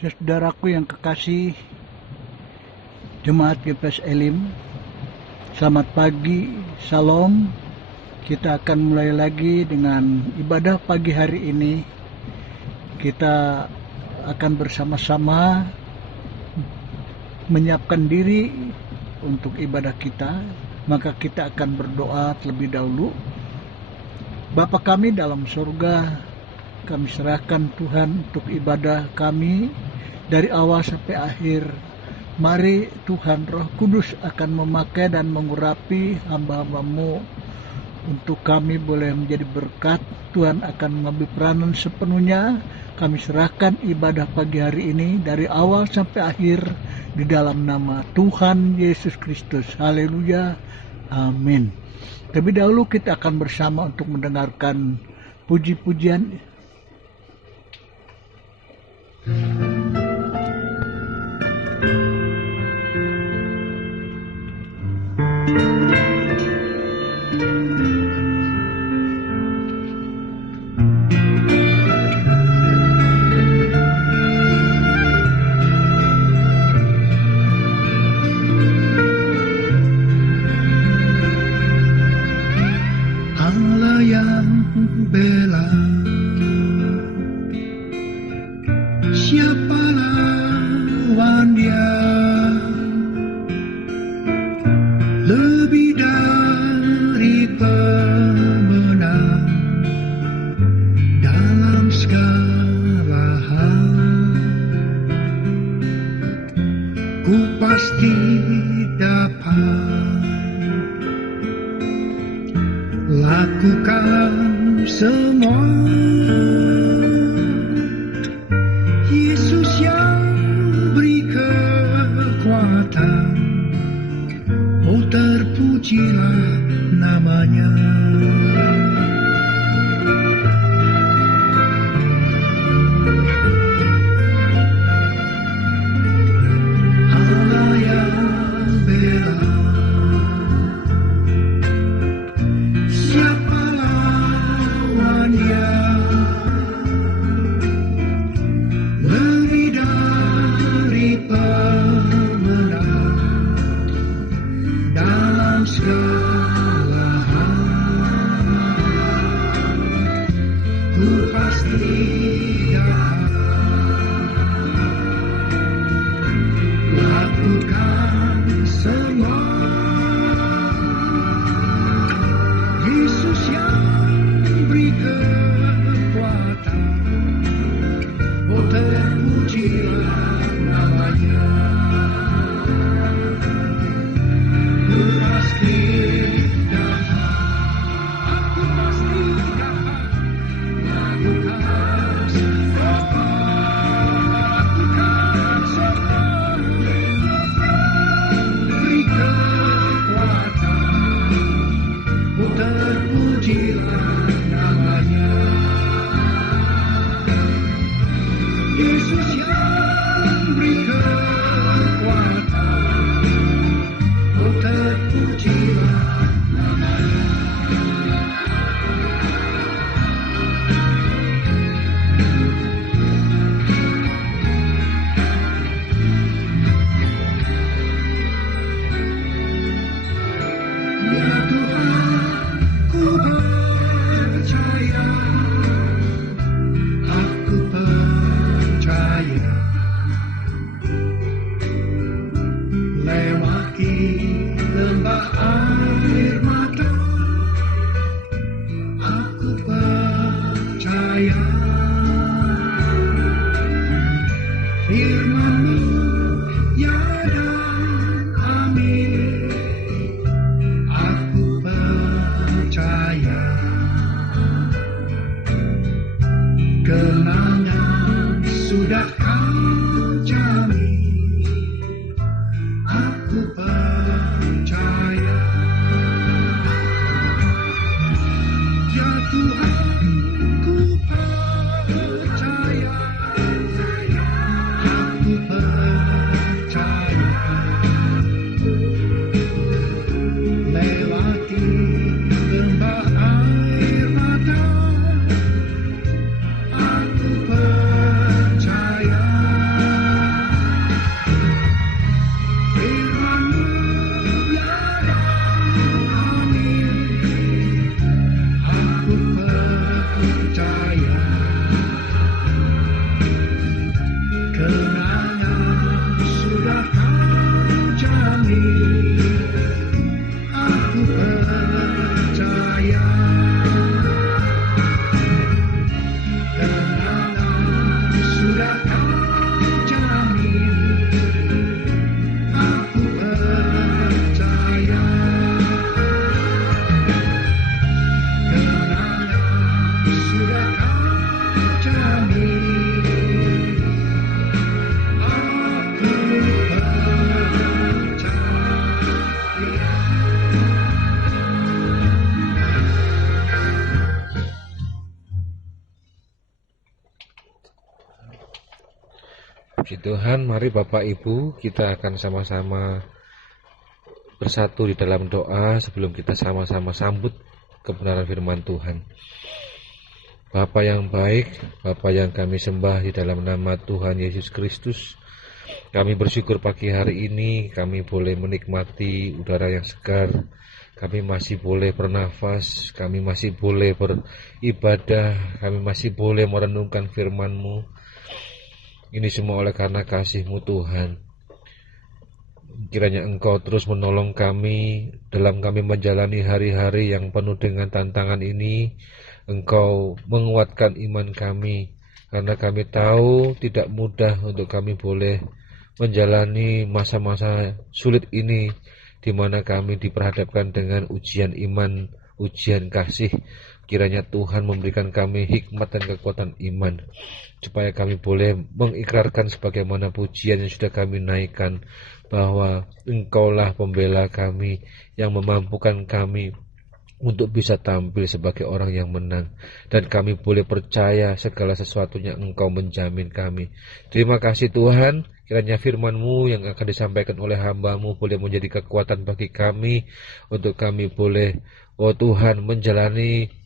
Saudaraku yang kekasih, Jemaat GPS Elim, selamat pagi, salam. Kita akan mulai lagi dengan ibadah pagi hari ini. Kita akan bersama-sama menyiapkan diri untuk ibadah kita. Maka kita akan berdoa terlebih dahulu. Bapa kami dalam surga, kami serahkan Tuhan untuk ibadah kami dari awal sampai akhir. Mari Tuhan Roh Kudus akan memakai dan mengurapi hamba-hambamu untuk kami boleh menjadi berkat. Tuhan akan mengambil peranan sepenuhnya. Kami serahkan ibadah pagi hari ini dari awal sampai akhir di dalam nama Tuhan Yesus Kristus. Haleluya. Amin. Terlebih dahulu kita akan bersama untuk mendengarkan puji-pujian. Allah yang bela, siapa lawan Dia? Lebih dari pemenang dalam segala hal. Ku pasti dapat lakukan semua. Yesus yang beri kekuatan, oh terpujilah namanya. Allah yang bela, siapa lawan Dia? Lebih dari pemenang dalam segala hal. Ku pasti dapat lakukan semua. Yesus yang beri kekuatan, oh terpujilah namanya. Ku pasti dapat, aku pasti dapat lakukan semua. Lakukan semua. Beri kekuatan, oh terpujilah namanya. Yesus yang beri kekuatan, oh terpujilah namanya. Ya Tuhan, ku percaya, aku percaya. Lewati lembah air mata, aku percaya. Firman-Mu ya dan amin, aku percaya. Kemenangan sudah Kau jamin, aku percaya. Ya Tuhan, ku percaya, aku percaya. Lewati lembah air mata, aku percaya. Puji Tuhan, mari Bapak Ibu, kita akan sama-sama bersatu di dalam doa sebelum kita sama-sama sambut kebenaran firman Tuhan. Bapa yang baik, Bapa yang kami sembah di dalam nama Tuhan Yesus Kristus, kami bersyukur pagi hari ini kami boleh menikmati udara yang segar, kami masih boleh bernafas, kami masih boleh beribadah, kami masih boleh merenungkan firman-Mu. Ini semua oleh karena kasih-Mu Tuhan. Kiranya Engkau terus menolong kami dalam kami menjalani hari-hari yang penuh dengan tantangan ini. Engkau menguatkan iman kami, karena kami tahu tidak mudah untuk kami boleh menjalani masa-masa sulit ini, di mana kami diperhadapkan dengan ujian iman, ujian kasih. Kiranya Tuhan memberikan kami hikmat dan kekuatan iman, supaya kami boleh mengikrarkan sebagaimana pujian yang sudah kami naikkan, bahwa Engkaulah pembela kami, yang memampukan kami untuk bisa tampil sebagai orang yang menang, dan kami boleh percaya segala sesuatunya Engkau menjamin kami. Terima kasih Tuhan, kiranya firman-Mu yang akan disampaikan oleh hamba-Mu boleh menjadi kekuatan bagi kami, untuk kami boleh, oh Tuhan, menjalani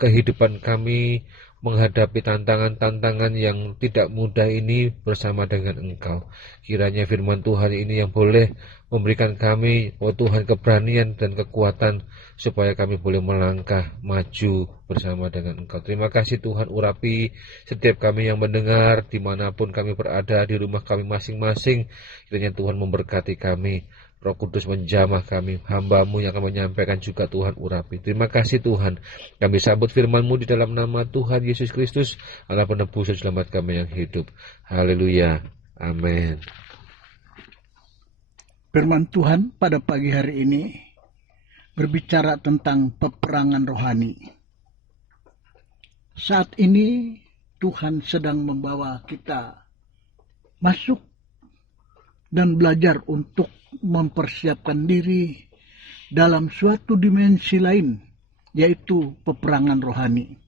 kehidupan kami, menghadapi tantangan-tantangan yang tidak mudah ini bersama dengan Engkau. Kiranya firman Tuhan ini yang boleh memberikan kami, oh Tuhan, keberanian dan kekuatan, supaya kami boleh melangkah maju bersama dengan Engkau. Terima kasih Tuhan, urapi setiap kami yang mendengar, dimanapun kami berada, di rumah kami masing-masing. Kiranya Tuhan memberkati kami, Roh Kudus menjamah kami, hamba-Mu yang akan menyampaikan juga Tuhan urapi. Terima kasih Tuhan, kami sambut firman-Mu di dalam nama Tuhan Yesus Kristus, Allah penebus dan selamat kami yang hidup. Haleluya, amin. Firman Tuhan pada pagi hari ini berbicara tentang peperangan rohani. Saat ini Tuhan sedang membawa kita masuk dan belajar untuk mempersiapkan diri dalam suatu dimensi lain, yaitu peperangan rohani.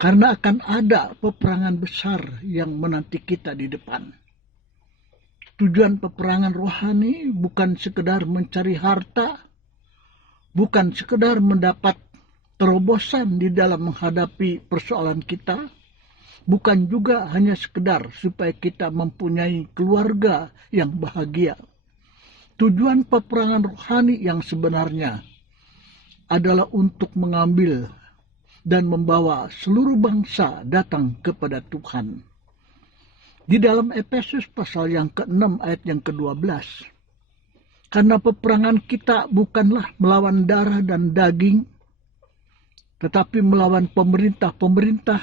Karena akan ada peperangan besar yang menanti kita di depan. Tujuan peperangan rohani bukan sekedar mencari harta, bukan sekedar mendapat terobosan di dalam menghadapi persoalan kita, bukan juga hanya sekedar supaya kita mempunyai keluarga yang bahagia. Tujuan peperangan rohani yang sebenarnya adalah untuk mengambil dan membawa seluruh bangsa datang kepada Tuhan. Di dalam Efesus pasal yang ke-6 ayat yang ke-12, karena peperangan kita bukanlah melawan darah dan daging, tetapi melawan pemerintah-pemerintah,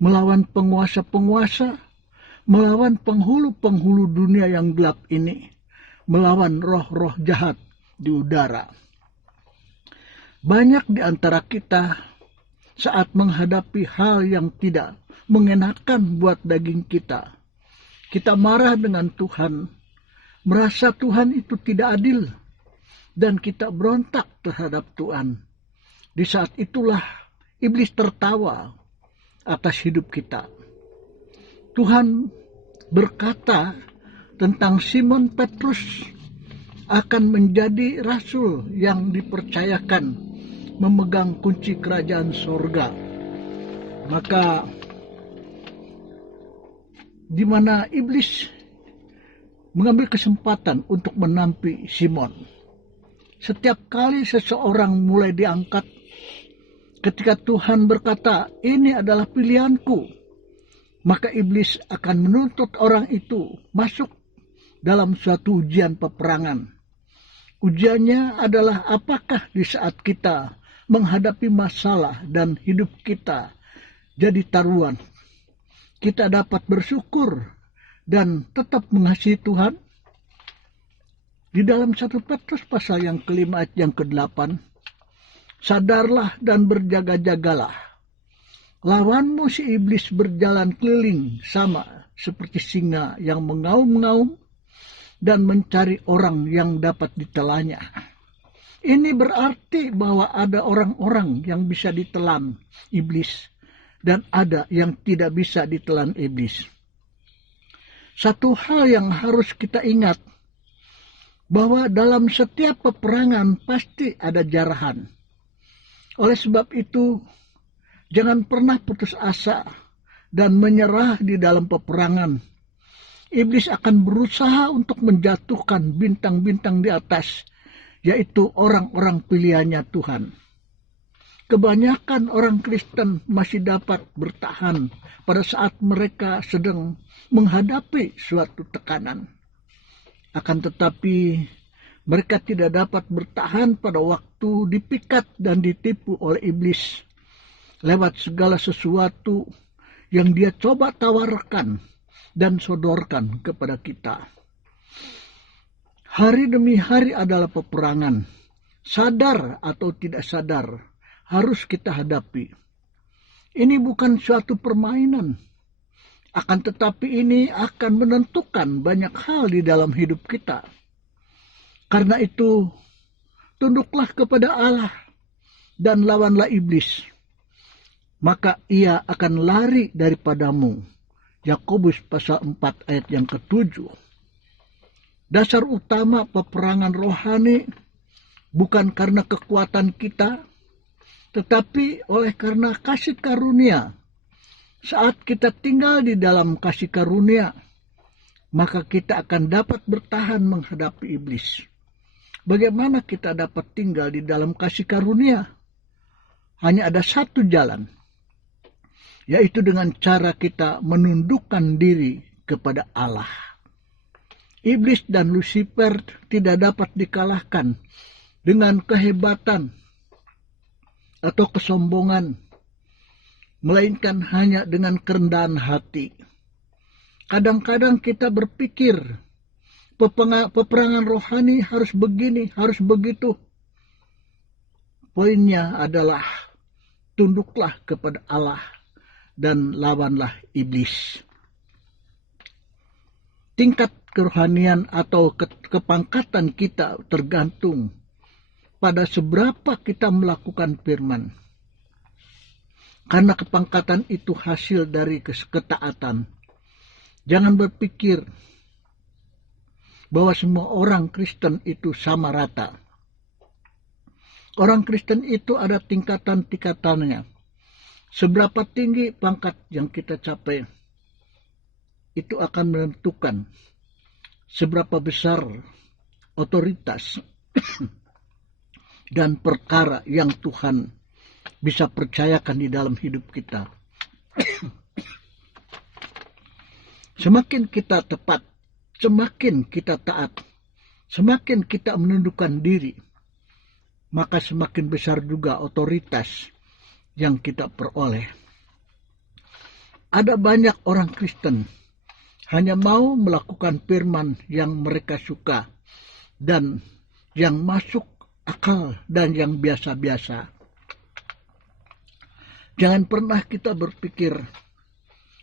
melawan penguasa-penguasa, melawan penghulu-penghulu dunia yang gelap ini, melawan roh-roh jahat di udara. Banyak di antara kita saat menghadapi hal yang tidak mengenakan buat daging kita, kita marah dengan Tuhan, merasa Tuhan itu tidak adil, dan kita berontak terhadap Tuhan. Di saat itulah iblis tertawa atas hidup kita. Tuhan berkata tentang Simon Petrus akan menjadi rasul yang dipercayakan memegang kunci kerajaan sorga. Maka di mana iblis mengambil kesempatan untuk menampi Simon. Setiap kali seseorang mulai diangkat, ketika Tuhan berkata, ini adalah pilihanku, maka iblis akan menuntut orang itu masuk dalam suatu ujian peperangan. Ujiannya adalah apakah di saat kita menghadapi masalah dan hidup kita jadi taruhan, kita dapat bersyukur dan tetap mengasihi Tuhan. Di dalam 1 Petrus pasal yang ke-5 ayat yang ke-8, sadarlah dan berjaga-jagalah. Lawanmu si iblis berjalan keliling sama seperti singa yang mengaum-ngaum dan mencari orang yang dapat ditelannya. Ini berarti bahwa ada orang-orang yang bisa ditelan iblis dan ada yang tidak bisa ditelan iblis. Satu hal yang harus kita ingat, bahwa dalam setiap peperangan pasti ada jarahan. Oleh sebab itu, jangan pernah putus asa dan menyerah di dalam peperangan. Iblis akan berusaha untuk menjatuhkan bintang-bintang di atas, yaitu orang-orang pilihannya Tuhan. Kebanyakan orang Kristen masih dapat bertahan pada saat mereka sedang menghadapi suatu tekanan. Akan tetapi mereka tidak dapat bertahan pada waktu dipikat dan ditipu oleh iblis lewat segala sesuatu yang dia coba tawarkan dan sodorkan kepada kita. Hari demi hari adalah peperangan. Sadar atau tidak sadar, harus kita hadapi. Ini bukan suatu permainan. Akan tetapi ini akan menentukan banyak hal di dalam hidup kita. Karena itu, tunduklah kepada Allah dan lawanlah iblis. Maka ia akan lari daripadamu. Yakobus pasal 4 ayat yang ke-7. Dasar utama peperangan rohani bukan karena kekuatan kita, tetapi oleh karena kasih karunia. Saat kita tinggal di dalam kasih karunia, maka kita akan dapat bertahan menghadapi iblis. Bagaimana kita dapat tinggal di dalam kasih karunia? Hanya ada satu jalan, yaitu dengan cara kita menundukkan diri kepada Allah. Iblis dan Lucifer tidak dapat dikalahkan dengan kehebatan atau kesombongan, melainkan hanya dengan kerendahan hati. Kadang-kadang kita berpikir peperangan rohani harus begini, harus begitu. Poinnya adalah tunduklah kepada Allah dan lawanlah iblis. Tingkat kerohanian atau kepangkatan kita tergantung pada seberapa kita melakukan firman. Karena kepangkatan itu hasil dari ketaatan. Jangan berpikir bahwa semua orang Kristen itu sama rata. Orang Kristen itu ada tingkatan-tingkatannya. Seberapa tinggi pangkat yang kita capai, itu akan menentukan seberapa besar otoritas dan perkara yang Tuhan bisa percayakan di dalam hidup kita. Semakin kita tepat, semakin kita taat, semakin kita menundukkan diri, maka semakin besar juga otoritas yang kita peroleh. Ada banyak orang Kristen hanya mau melakukan firman yang mereka suka dan yang masuk akal dan yang biasa-biasa. Jangan pernah kita berpikir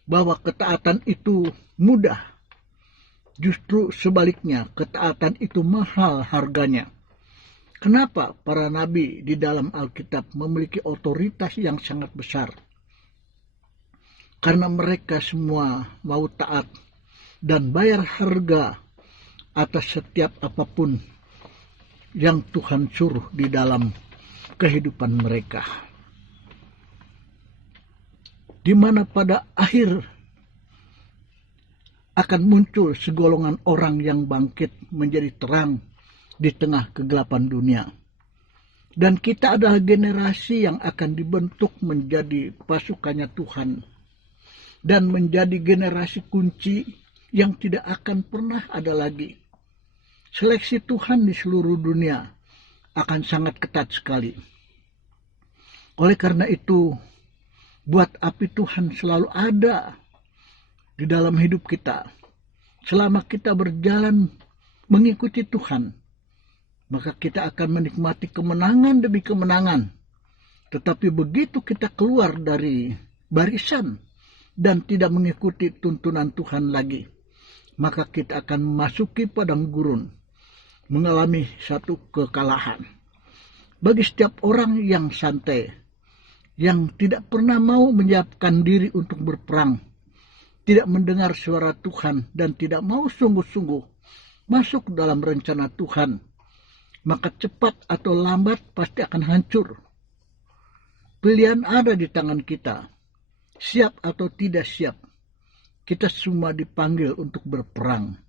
bahwa ketaatan itu mudah. Justru sebaliknya, ketaatan itu mahal harganya. Kenapa para nabi di dalam Alkitab memiliki otoritas yang sangat besar? Karena mereka semua mau taat dan bayar harga atas setiap apapun yang Tuhan suruh di dalam kehidupan mereka. Di mana pada akhir akan muncul segolongan orang yang bangkit menjadi terang di tengah kegelapan dunia. Dan kita adalah generasi yang akan dibentuk menjadi pasukannya Tuhan. Dan menjadi generasi kunci yang tidak akan pernah ada lagi. Seleksi Tuhan di seluruh dunia akan sangat ketat sekali. Oleh karena itu, buat api Tuhan selalu ada di dalam hidup kita. Selama kita berjalan mengikuti Tuhan, maka kita akan menikmati kemenangan demi kemenangan. Tetapi begitu kita keluar dari barisan dan tidak mengikuti tuntunan Tuhan lagi, maka kita akan memasuki padang gurun, mengalami satu kekalahan. Bagi setiap orang yang santai, yang tidak pernah mau menyiapkan diri untuk berperang, tidak mendengar suara Tuhan dan tidak mau sungguh-sungguh masuk dalam rencana Tuhan, maka cepat atau lambat pasti akan hancur. Pilihan ada di tangan kita, siap atau tidak siap. Kita semua dipanggil untuk berperang.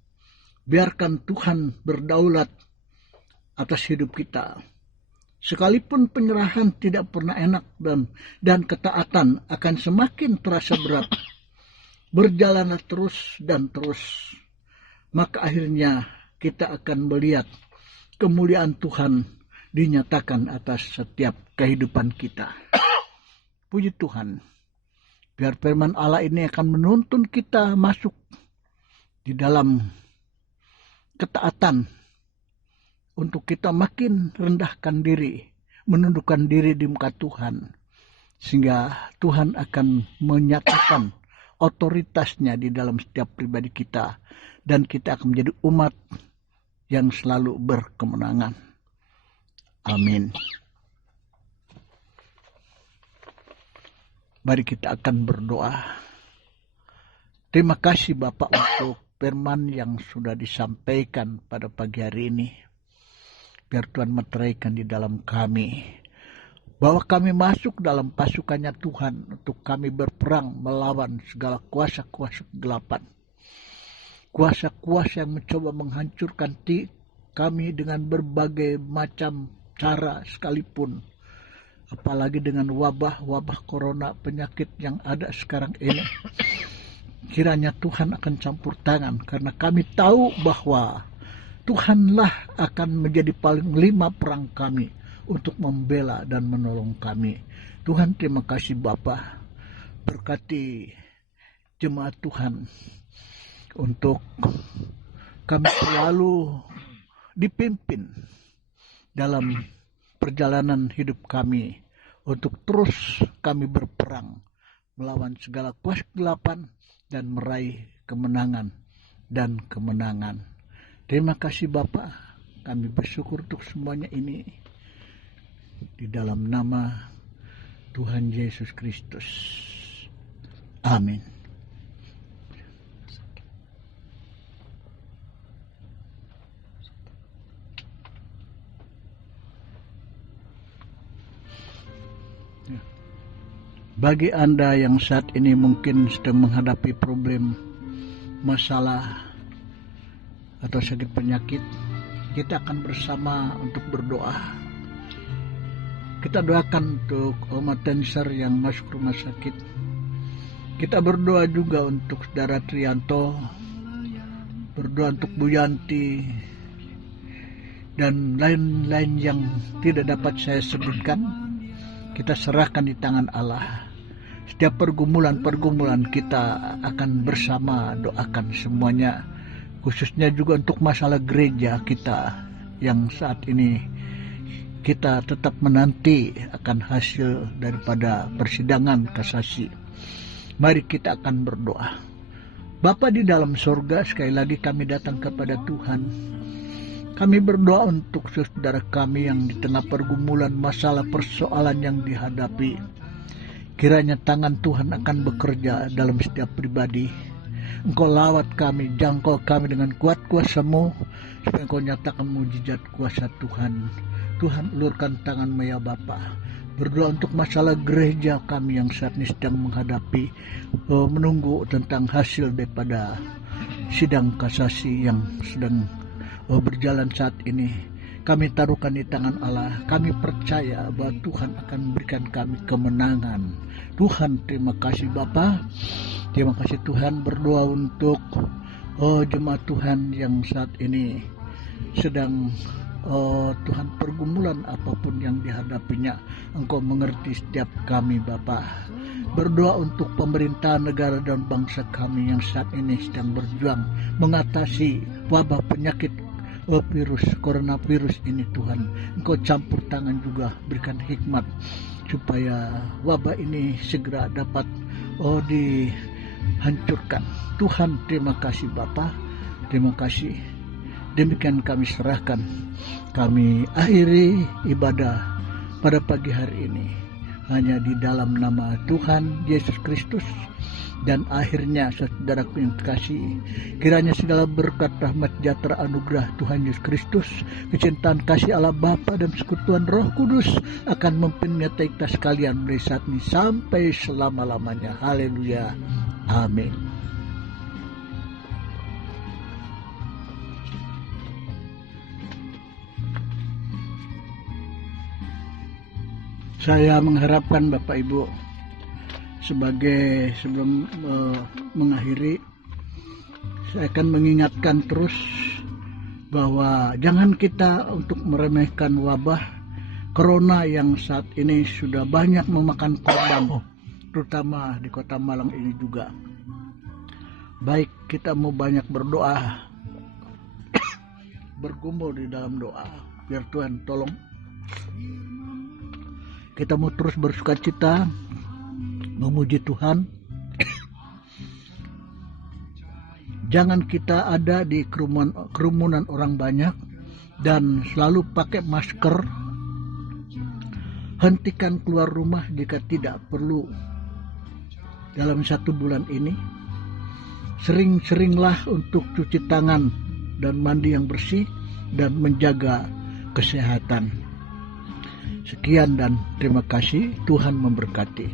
Biarkan Tuhan berdaulat atas hidup kita. Sekalipun penyerahan tidak pernah enak dan ketaatan akan semakin terasa berat, berjalanlah terus dan terus. Maka akhirnya kita akan melihat kemuliaan Tuhan dinyatakan atas setiap kehidupan kita. Puji Tuhan. Biar firman Allah ini akan menuntun kita masuk di dalam ketaatan untuk kita makin rendahkan diri, menundukkan diri di muka Tuhan. Sehingga Tuhan akan menyatakan otoritasnya di dalam setiap pribadi kita. Dan kita akan menjadi umat yang selalu berkemenangan. Amin. Mari kita akan berdoa. Terima kasih Bapak untuk firman yang sudah disampaikan pada pagi hari ini. Biar Tuhan meteraikan di dalam kami, bahwa kami masuk dalam pasukannya Tuhan untuk kami berperang melawan segala kuasa-kuasa kegelapan. Kuasa-kuasa yang mencoba menghancurkan kami dengan berbagai macam cara sekalipun. Apalagi dengan wabah corona, penyakit yang ada sekarang ini. Kiranya Tuhan akan campur tangan, karena kami tahu bahwa Tuhanlah akan menjadi panglima perang kami untuk membela dan menolong kami. Tuhan, terima kasih Bapa. Berkati jemaat Tuhan untuk kami selalu dipimpin dalam perjalanan hidup kami untuk terus kami berperang melawan segala kuasa kegelapan dan meraih kemenangan dan kemenangan. Terima kasih Bapa, kami bersyukur untuk semuanya ini di dalam nama Tuhan Yesus Kristus. Amin. Bagi Anda yang saat ini mungkin sedang menghadapi problem, masalah, atau sakit penyakit, kita akan bersama untuk berdoa. Kita doakan untuk Oma Tenser yang masuk rumah sakit. Kita berdoa juga untuk Saudara Trianto, berdoa untuk Bu Yanti, dan lain-lain yang tidak dapat saya sebutkan. Kita serahkan di tangan Allah. Setiap pergumulan kita akan bersama doakan semuanya. Khususnya juga untuk masalah gereja kita yang saat ini kita tetap menanti akan hasil daripada persidangan kasasi. Mari kita akan berdoa. Bapa di dalam surga, sekali lagi kami datang kepada Tuhan. Kami berdoa untuk saudara kami yang di tengah pergumulan masalah persoalan yang dihadapi. Kiranya tangan Tuhan akan bekerja dalam setiap pribadi. Engkau lawat kami, jangkau kami dengan kuat kuasa-Mu, supaya Engkau nyatakan mujizat kuasa Tuhan. Tuhan, ulurkan tangan-Mu ya Bapa. Berdoa untuk masalah gereja kami yang saat ini sedang menghadapi, menunggu tentang hasil daripada sidang kasasi yang sedang berjalan saat ini. Kami taruhkan di tangan Allah. Kami percaya bahwa Tuhan akan memberikan kami kemenangan. Tuhan, terima kasih Bapa. Terima kasih Tuhan. Berdoa untuk jemaat Tuhan yang saat ini sedang Tuhan pergumulan apapun yang dihadapinya. Engkau mengerti setiap kami Bapa. Berdoa untuk pemerintah negara dan bangsa kami yang saat ini sedang berjuang mengatasi wabah penyakit coronavirus ini. Tuhan, Engkau campur tangan juga, berikan hikmat supaya wabah ini segera dapat dihancurkan. Tuhan, terima kasih Bapa, terima kasih. Demikian kami serahkan. Kami akhiri ibadah pada pagi hari ini hanya di dalam nama Tuhan Yesus Kristus Dan akhirnya, saudaraku yang terkasih, kiranya segala berkat, rahmat, sejahtera, anugerah Tuhan Yesus Kristus, kecintaan kasih Allah Bapa dan persekutuan Roh Kudus akan mempenyertai kita sekalian mulai saat ini sampai selama-lamanya. Haleluya. Amin. Saya mengharapkan Bapak Ibu sebelum mengakhiri, saya akan mengingatkan terus bahwa jangan kita untuk meremehkan wabah corona yang saat ini sudah banyak memakan korban, terutama di kota Malang ini juga. Baik kita mau banyak berdoa, bergumul di dalam doa, biar Tuhan tolong. Kita mau terus bersukacita, memuji Tuhan. Jangan kita ada di kerumunan orang banyak dan selalu pakai masker. Hentikan keluar rumah jika tidak perlu dalam 1 bulan ini. Sering-seringlah untuk cuci tangan dan mandi yang bersih dan menjaga kesehatan. Sekian dan terima kasih. Tuhan memberkati.